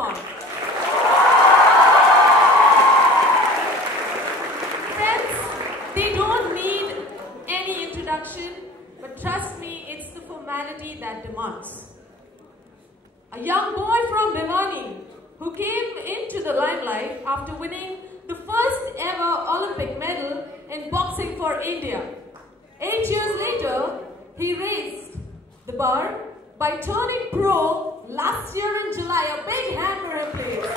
on. Friends, they don't need any introduction, but trust me, it's the formality that demands. A young boy from Bhiwani who came into the limelight after winning the first ever Olympic medal in boxing for India. 8 years later, he raised the bar by turning pro last year in July. A big hand for him, please.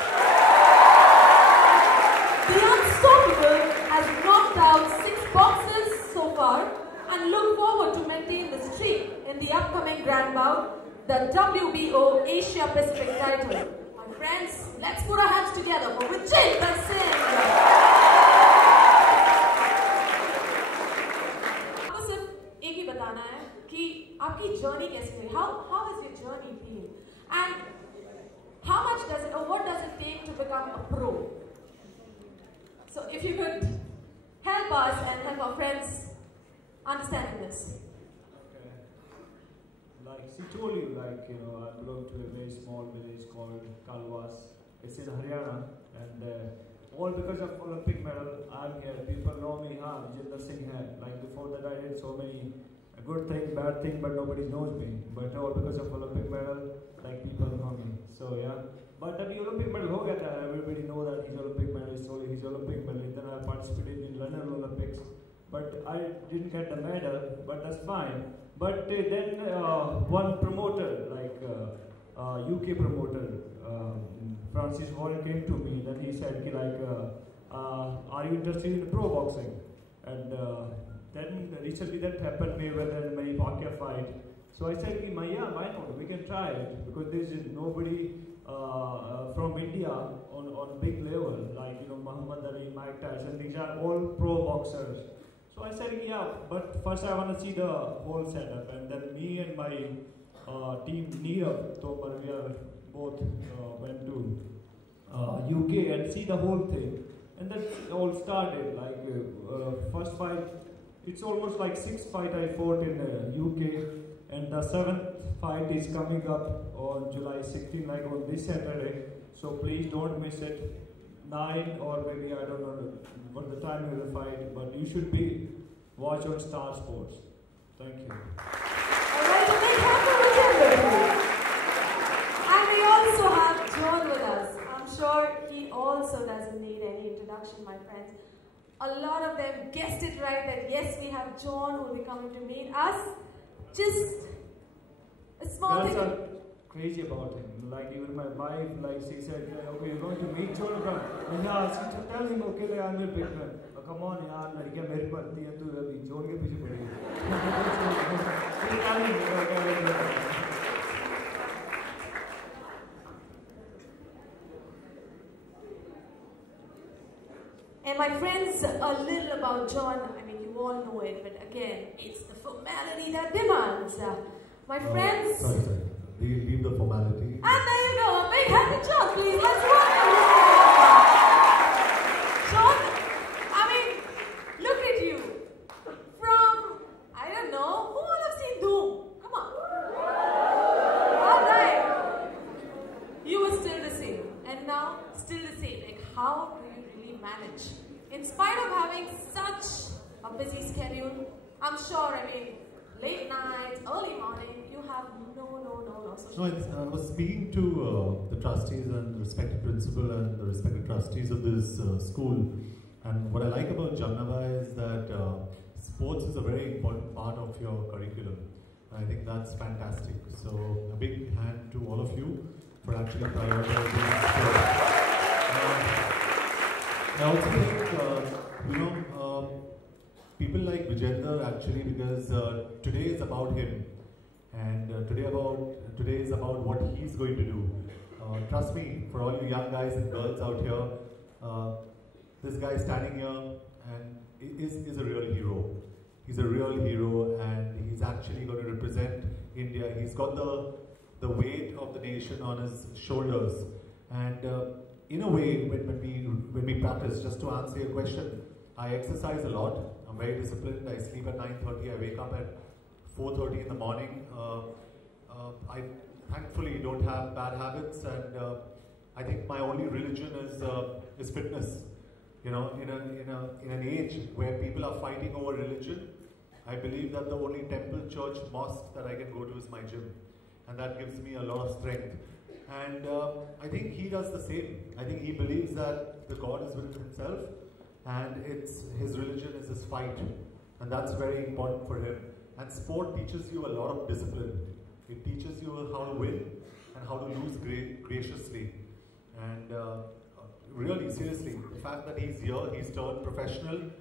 The Unstoppable has knocked out 6 boxers so far and look forward to maintain the streak in the upcoming grand bout, the WBO Asia Pacific title. My friends, let's put our hands together for Vijay Singh. आपकी journey कैसे हुई? How has your journey been? And how much does it, or what does it take to become a pro? So if you could help us and help our friends understanding this. Okay. Like she told you, like, you know, I belong to a very small village called Kalwas. It's in Haryana, and all because of Olympic medal, I'm here. People know me, Vijay Singh. Like before that, I did so many good thing, bad thing, but nobody knows me. But all because of Olympic medal, like people know me. So yeah. But the Olympic medal ho gaya tha. Everybody know that he's Olympic medalist, so he's Olympic medalist. Then I participated in London Olympics, but I didn't get the medal. But that's fine. But then one promoter, like UK promoter, Francis Warren came to me. Then he said, like, are you interested in pro boxing? And then recently that happened, Mayweather and Manny Pacquiao fight. So I said, yeah, why not? We can try it, because there is nobody from India on big level, like, you know, Muhammad Ali, Mike Tyson. These are all pro boxers. So I said, yeah, but first I want to see the whole setup. And then me and my team, Neerav Tomar, we are both went to UK and see the whole thing. And that all started, like first fight. It's almost like 6 fights I fought in UK, and the 7th fight is coming up on July 16, like on this Saturday. So please don't miss it. 9 or maybe I don't know what the time we will fight, but you should be watch on Star Sports. Thank you. Alright, so big hand for Vijay. And we also have John with us. I'm sure he also doesn't need any introduction, my friends. A lot of them guessed it right that yes, we have John who will be coming to meet us. Just a small thing. Girls are crazy about him. Like even my wife, like she said, okay, you're going to meet John. And yeah, she tell him, okay, I'm your big friend. Come on, yaar, लड़कियां मेरी पढ़ती हैं, तू अभी John के पीछे पड़ेगी. Tell him, okay. And my friends, a little about John. I mean, you all know it, but again, it's the formality that demands. My friends. Sorry. Leave the formality. And there you go. A big hand to John, please. Let's welcome him. John, I mean, look at you. From, I don't know, who all have seen Doom? Come on. All right. You were still the same, and now still the same. Like, how do you really manage? In spite of having such a busy schedule, I'm sure, I mean, late nights, early morning, you have no. No, I was speaking to the trustees and the respected principal and the respected trustees of this school, and what I like about Jamnava is that sports is a very important part of your curriculum. I think that's fantastic. So a big hand to all of you for actually prioritizing sport. I also think, people like Vijender actually, because today is about him, and today is about what he's going to do. Trust me, for all you young guys and girls out here, this guy standing here and is a real hero. He's a real hero, and he's actually going to represent India. He's got the weight of the nation on his shoulders, and in a way, when we practice, just to answer your question, I exercise a lot. I'm very disciplined. I sleep at 9:30. I wake up at 4:30 in the morning. I thankfully don't have bad habits, and I think my only religion is fitness. You know, in an age where people are fighting over religion, I believe that the only temple, church, mosque that I can go to is my gym, and that gives me a lot of strength. And I think he does the same. I think he believes that the God is within himself, and his religion is his fight, and that's very important for him. And sport teaches you a lot of discipline. It teaches you how to win and how to lose graciously. And really, seriously, the fact that he's here, he's turned professional.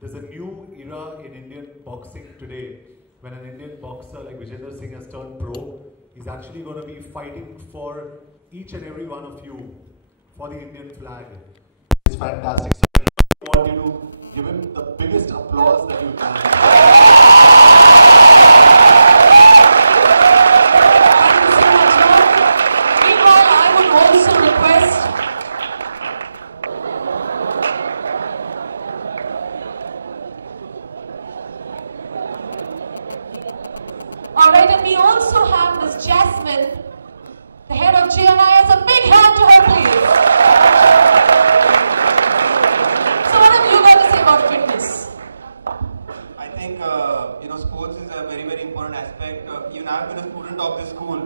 There's a new era in Indian boxing today. When an Indian boxer like Vijender Singh has turned pro, he's actually going to be fighting for each and every one of you for the Indian flag. It's fantastic. So I want you to give him the biggest applause that you can. Alright, and we also have Miss Jasmine, the head of GNI. A big hand to her, please. So what have you got to say about fitness? I think, sports is a very, very important aspect. Even I've been a student of this school,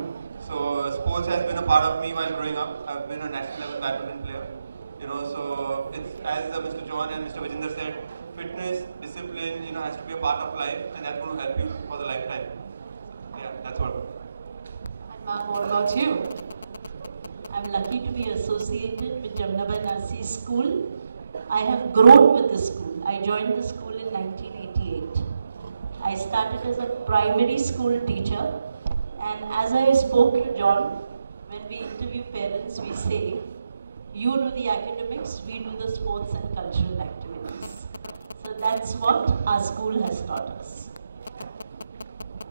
so sports has been a part of me while growing up. I've been a national level badminton player. So it's, as Mr. John and Mr. Vijender said, fitness, discipline, has to be a part of life, and that's going to help you for the lifetime. Yeah, that's all. And Ma'am, what about you? I'm lucky to be associated with Jamnabai Narsi's school. I have grown with the school. I joined the school in 1988. I started as a primary school teacher, and as I spoke to John, when we interview parents, we say, you do the academics, we do the sports and cultural activities. So that's what our school has taught us.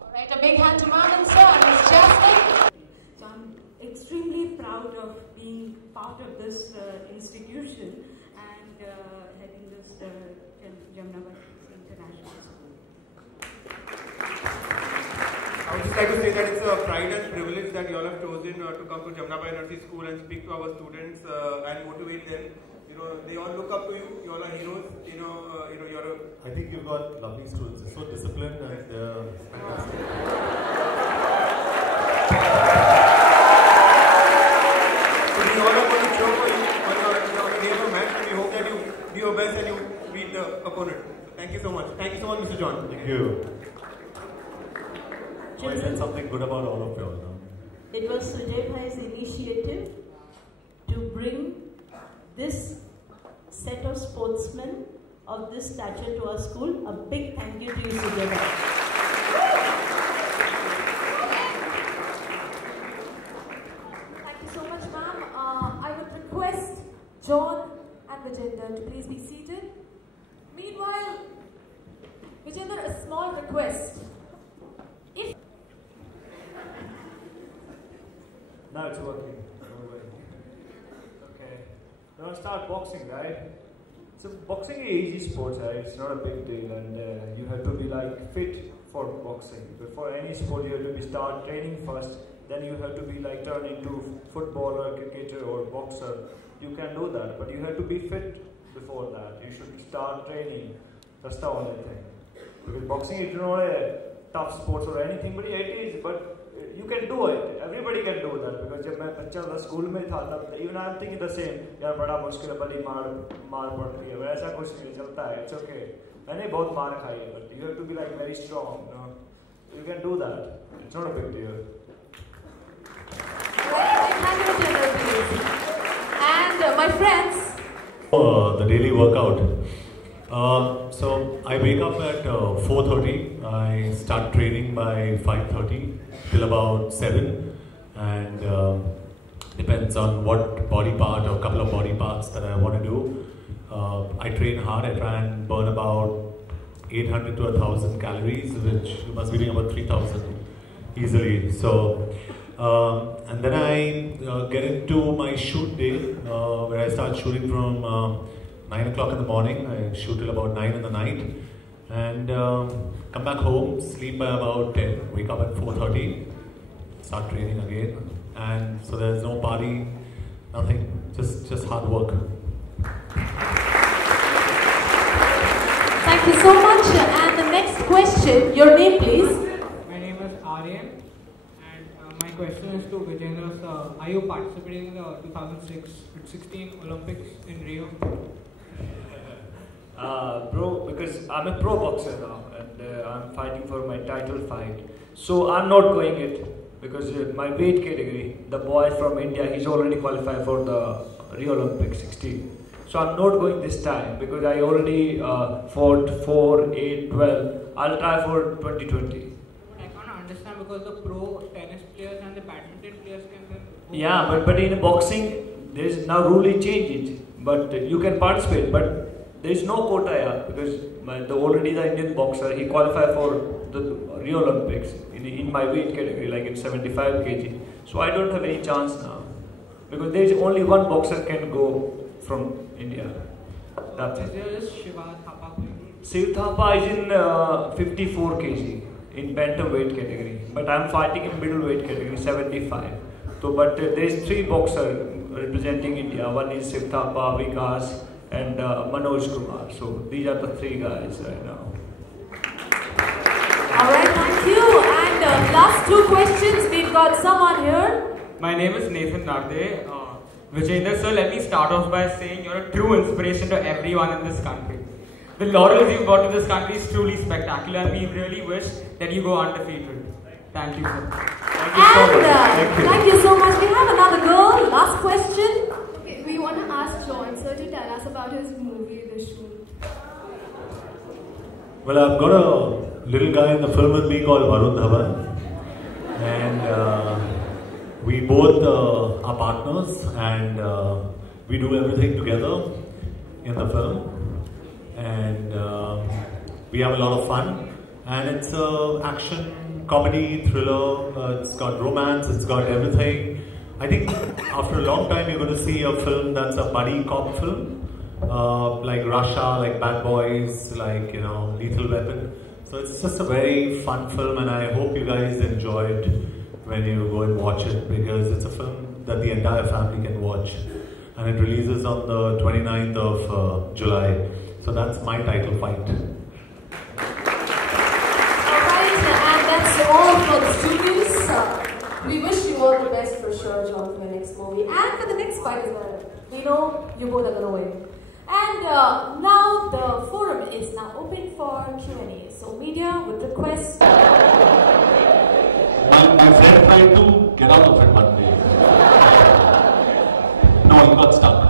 Alright, a big hand to Ma'am and Sir, Miss Jasmine. So I'm extremely proud of being part of this institution and heading this Jamnabai International School. I would just like to say that it's a pride and privilege that you all have chosen to come to Jamnabai Narsi School and speak to our students and motivate them. They all look up to you. You all are heroes. You're a... I think you've got lovely students. They're so disciplined and fantastic. So we all are going to cheer for you on the game of match, and we hope that you do your best and you beat the opponent. So thank you so much. Thank you so much, Mr. John. Thank you. I said something good about all of you all. It was Sujay Bhai's initiative to bring this set of sportsmen of this stature to our school. A big thank you to you, Sujay Bhai. Thank you so much, Ma'am. I would request John and Vijender to please be seated. Meanwhile, Vijender, a small request. If Now it's working. Okay. Now start boxing, right? So boxing is easy sport, right? It's not a big deal, and you have to be like fit for boxing. Before any sport, you have to be start training first. Then you have to be like turn into footballer, cricketer, or boxer. You can do that, but you have to be fit before that. You should start training. That's the only thing. Because boxing is not a tough sport or anything, but it is. But you can do it. Everybody can do that. Because when I was in school, even I'm thinking the same. यार बड़ा मुश्किल है, बड़ी मार पड़ती है. वैसा कुछ नहीं चलता है. It's okay. मैंने बहुत मार खाई है, but you have to be like very strong. You can do that. It's not a big deal. And my friends. The daily workout. So I wake up at 4:30. I start training by 5:30 till about 7, and depends on what body part or couple of body parts that I want to do. I train hard. I try and burn about 800 to 1,000 calories, which you must be doing about 3,000 easily. So, and then I get into my shoot day, where I start shooting from 9 o'clock in the morning. I shoot till about 9 in the night, and come back home, sleep by about 10, wake up at 4:30, start training again. And so there's no party Nothing, just hard work. Thank you so much. And the next question, your name please. My name is Aryan, and my question is to Vijendra sir. Are you participating in the 2016 Olympics in Rio? Bro, because I'm a pro boxer now and I'm fighting for my title fight. So I'm not going it because my weight category, the boy from India, he's already qualified for the Rio Olympics 16. So I'm not going this time because I already fought 4, 8, 12. I'll try for 2020. I can't understand because the pro tennis players and the badminton players can then... Yeah, but in boxing, there is now rule changed. But you can participate, but there is no quota because already the Indian boxer, he qualified for the Rio Olympics in my weight category, like in 75 kg. So I don't have any chance now because there is only one boxer can go from India. That's it. There is Shiva Thapa. Shiv Thapa is in 54 kg in bantamweight category, but I'm fighting in middleweight category 75. So, but there is 3 boxers representing India. One is Shiv Thapa, Vikas, and Manoj Kumar. So these are the 3 guys right now. Alright, thank you. And last 2 questions, we've got someone here. My name is Nathan Nagde. Vijendra sir, let me start off by saying you're a true inspiration to everyone in this country. The laurels you've brought to this country is truly spectacular and we really wish that you go undefeated. Thank you, sir. Thank you so much. Thank you so much. We have another girl. Last question. Okay, we want to ask John sir to tell us about his movie, The Shoot. Well, I've got a little guy in the film with me called Varun Dhawan, and we both are partners, and we do everything together in the film, and we have a lot of fun, and it's a action, comedy, thriller, it's got romance, it's got everything. I think after a long time you're going to see a film that's a buddy cop film, like Russia, like Bad Boys, like, you know, Lethal Weapon. So it's just a very fun film, and I hope you guys enjoy it when you go and watch it, because it's a film that the entire family can watch, and it releases on the 29th of July. So that's my title fight. Alright, and that's all for the students. We wish you all the best for sure, John, for the next movie and for the next fight as well. We know you both are going to win. And now the forum is now open for Q&A. So media would request... My friend tried to get out of it one day. No, he got stuck.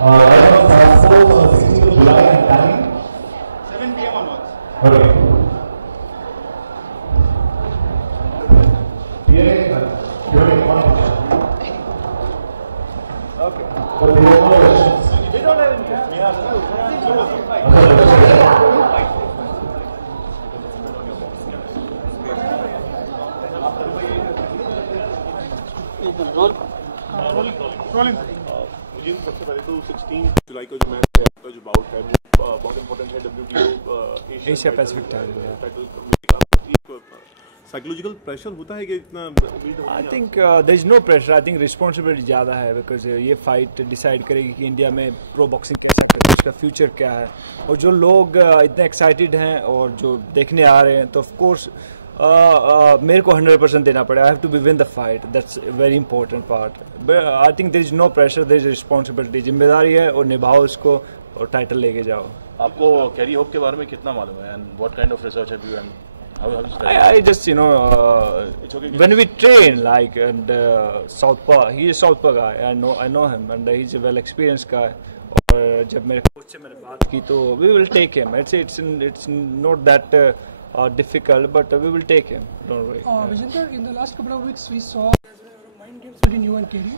Right now, Passport on 16th of July and timing? 7 p.m. onwards. Okay. Okay. But there are no questions. We don't have any. We have Rolling. मुझे सबसे पहले तो 16 जुलाई का जो match है आपका जो bought है वो बहुत इंपॉर्टेंट है WBO Asia Pacific title psychological pressure होता है कि इतना I think there is no pressure I think responsibility ज़्यादा है बिकॉज ये फाइट डिसाइड करेगी कि इंडिया में प्रो बॉक्सिंग उसका फ्यूचर क्या है और जो लोग इतने एक्साइटेड हैं और जो देखने आ रहे हैं तो ऑफ कोर्स मेरे को 100% देना पड़ेगा I have to be win the fight that's very important part I think there is no pressure there is responsibility जिम्मेदारी है और निभाओ उसको और टाइटल लेके जाओ आपको कैरी होप के बारे में कितना मालूम है and what kind of research have you and I just when we train like and Southpaw he is Southpaw guy I know him and he's a well experienced guy और जब मेरे coach से मैंने बात की तो we will take him it's not that difficult but we will take him don't worry Vijender, in the last couple of weeks we saw mind games between you and Kerry.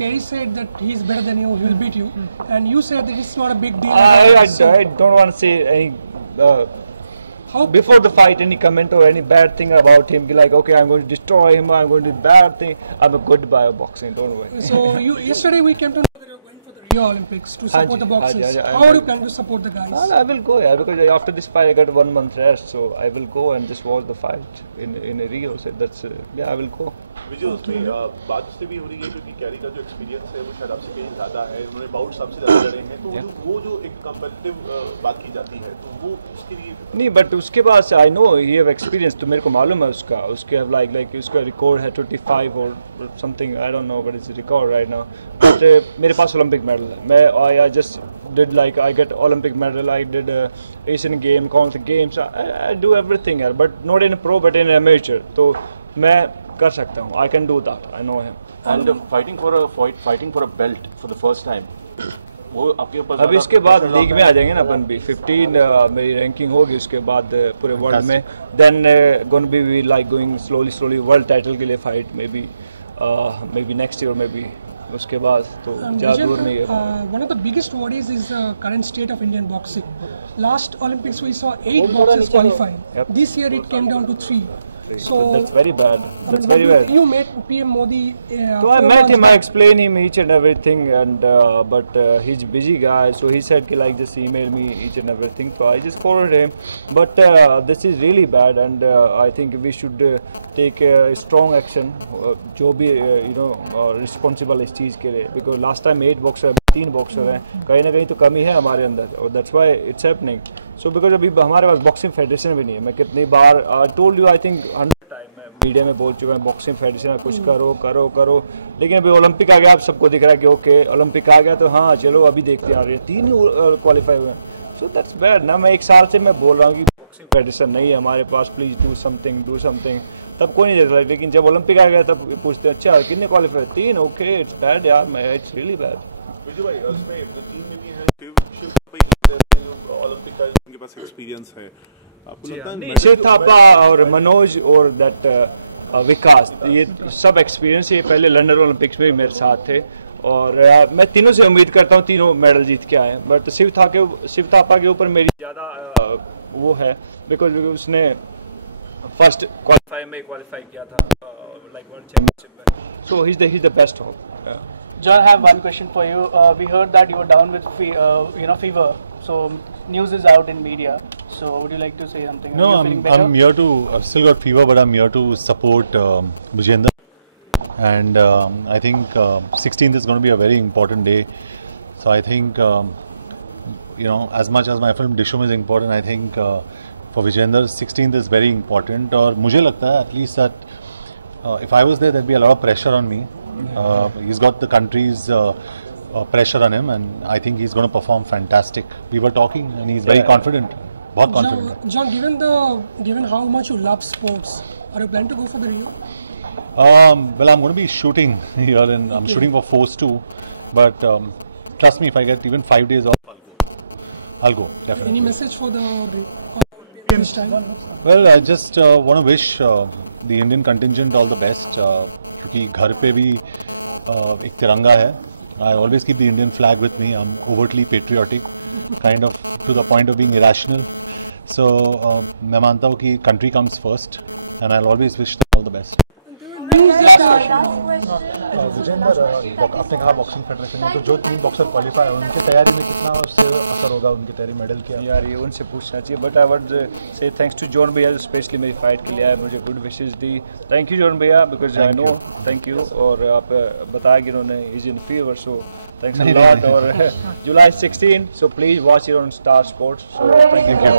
Kerry said that he's better than you, he will beat you, and you said that it's not a big deal. I don't want to say any before the fight any comment or any bad thing about him like okay I'm going to destroy him I'm going to do bad thing I'm a good buyer of boxing don't worry so yesterday we came to know that you're going for the Rio Olympics to support the boxers how are you planning to support the guys I will go because after this fight I got 1 month rest so I will go and just watch the fight in Rio so that's I will go विजय उसमें बात इसलिए भी हो रही है क्योंकि carry का जो एक्सपीरियंस है वो शायद आपसे कहीं ज़्यादा है उन्होंने बाउट सबसे ज़्यादा लड़े हैं तो वो जो एक कंपेटिटिव बात की जाती है तो वो उसके लिए नहीं बट उसके बाद आई नो ये हैव एक्सपीरियंस तो मेरे को मालूम है उसके हैव लाइक उसका रिकॉर्ड है 25 और something I don't know what is record right now but मेरे पास ओलंपिक मेडल है मैं I just did like I get Olympic medal I did Asian game Commonwealth Games I do everything यार but not in pro but in amateur तो मैं कर सकता हूँ I can do that I know him and fighting for a belt for the first time वो आपके ऊपर अब इसके बाद लीग में आ जाएंगे ना अपन भी 15 मेरी रैंकिंग होगी उसके बाद पूरे वर्ल्ड में then gonna be like going slowly world title के लिए fight maybe next year maybe उसके बाद तो ज़्यादा दूर नहीं है one of the biggest worries is the current state of Indian boxing. Last Olympics we saw 8 boxers qualifying. This year it came down to 3. So that's very bad. That's very bad. You met PM Modi. So I met him. I explained him each and everything, and but he's a busy guy. So he said, like, just email me each and everything. So I just forwarded him. But this is really bad, and I think we should take strong action. जो भी responsible इस चीज़ के लिए. Because last time 8 boxer 3 boxer हैं. कहीं ना कहीं तो कमी है हमारे अंदर. और that's why it's happening. So because अभी हमारे पास बॉक्सिंग फेडरेशन भी नहीं है. मैं कितनी बार told you I think 100 time मैं मीडिया में बोल चुका हूँ बॉक्सिंग फेडरेशन कुछ करो लेकिन अभी ओलंपिक आ गया आप सबको दिख रहा है कि ओके ओलंपिक आ गया तो हाँ चलो अभी देखते आ रहे हैं 3 क्वालिफाई हुए सो दैट्स बैड ना मैं 1 साल से मैं बोल रहा हूँ कि बॉक्सिंग फेडरेशन नहीं है हमारे पास प्लीज डू समथिंग तब कोई नहीं देख रहा लेकिन जब ओलंपिक आ गया तब पूछते हैं अच्छा कितने क्वालिफाई 3 ओके इट्स बैड यार मैं इट्स रियली बैड विजय भाई उसमें टीम में भी है ओलंपिक का उनके पास एक्सपीरियंस है शिव थापा और मनोज और दैट विकास ये सब एक्सपीरियंस ये पहले लंदन ओलंपिक्स में भी मेरे साथ थे और मैं तीनों से उम्मीद करता हूँ तीनों मेडल जीत के आए बट शिव थापा के ऊपर मेरी ज़्यादा वो है बिकॉज उसने फर्स्ट क्वालिफाई किया था लाइक वर्ल्ड चैंपियनशिप में so he is the best hope John, I have one question for you. We heard that you were down with fever. So news is out in media. So would you like to say something? No, I'm here to. I've still got fever, but I'm here to support Vijender. And I think 16th is going to be a very important day. So I think as much as my film Dishum is important, I think for Vijender 16th is very important. और मुझे लगता है at least that if I was there, there'd be a lot of pressure on me. He's got the country's pressure on him, and I think he's going to perform fantastic. We were talking, and he's very confident. Bahut confident. John, given how much you love sports, are you planning to go for the Rio? Well, I'm going to be shooting here, and I'm shooting for Force 2. But trust me, if I get even 5 days off, I'll go, definitely. Any message for the this time? Well, I just want to wish the Indian contingent all the best. Because घर पे भी एक तिरंगा है. I always keep the Indian flag with me. I'm overtly patriotic, kind of to the point of being irrational. So मैं मानता हूँ कि country comes first, and I'll always wish them all the best. Vijender, आपने कहा boxing federation में तो जो 3 boxer qualify है उनकी तैयारी में कितना उससे असर होगा उनकी तैयारी मेडल के? यार ये उनसे पूछना चाहिए, but I would say thanks to John भैया जो स्पेशली मेरी फाइट के लिए आए, मुझे गुड विशेस दी. थैंक यू जॉन भैया, because I know. Thank you. और आप बताया कि उन्होंने is in fever, so thanks a lot. और जुलाई 16, so please watch it on Star Sports. So thank you.